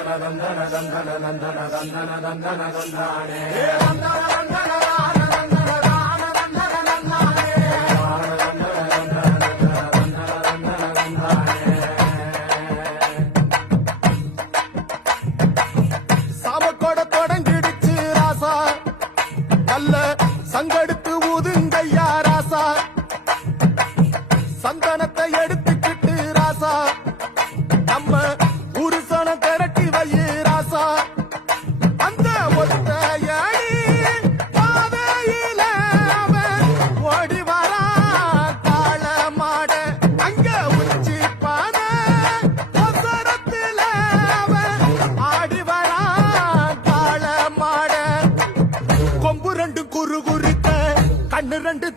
தந்தன தந்தன தந்தன தந்தன தந்தன தந்தானே சாமக்கோட தொடங்கிடுச்சு ராசா நல்ல சங்கெடுத்து ஊதுங்கையா ராசா சந்தனத்தை எடுத்துக்கிட்டு ராசா நம்ம புருஷன திரட்டி வையே ராசா அந்த ஒத்தையடி பாதையில அவன் ஓடி வரா காள மாட அங்க உச்சி பாத ஒசரத்தில அவன் ஆடி வரா காள மாட கொம்பு ரெண்டு குறு குறுக்க கண்ணு ரெண்டு